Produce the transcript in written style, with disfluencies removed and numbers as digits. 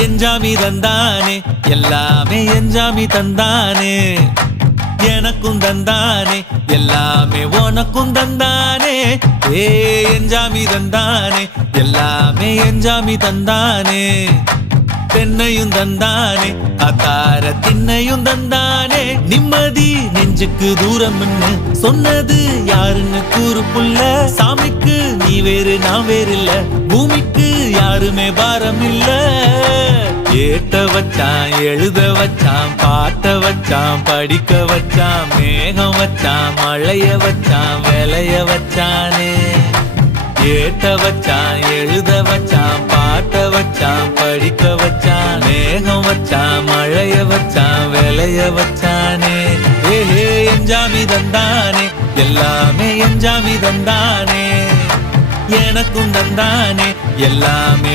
எஞ்சாமி தந்தானே எல்லாமே எஞ்சாமி தந்தானே எனக்கும் தந்தானே எல்லாமே உனக்கும் தந்தானே ஏ எஞ்சாமி தந்தானே எல்லாமே எஞ்சாமி தந்தானே தென்னையும் தந்தானே அத்தார திண்ணையும் தந்தானே நிம்மதி நெஞ்சுக்கு தூரம்னு சொன்னது யாருன்னு கூறு புள்ள சாமிக்கு நீ வேறு நான் வேறு இல்ல பூமிக்கு யாருமே பாரம் இல்ல ஏட்ட வச்சான் எழுத வச்சான் பாட்ட வச்சான் படிக்க வச்சான் மேகம் வச்சான் மழைய வச்சான் விளைய வச்சானே ஏட்ட வச்சான் எழுத வச்சான் பாட்ட வச்சான் படிக்க வச்சான் மேகம் வச்சான் மழைய வச்சான் விளைய வச்சானே ஏஹே எஞ்சாமி தந்தானே எல்லாமே எஞ்சாமி தந்தானே எனக்கும் தந்தானே எல்லாமே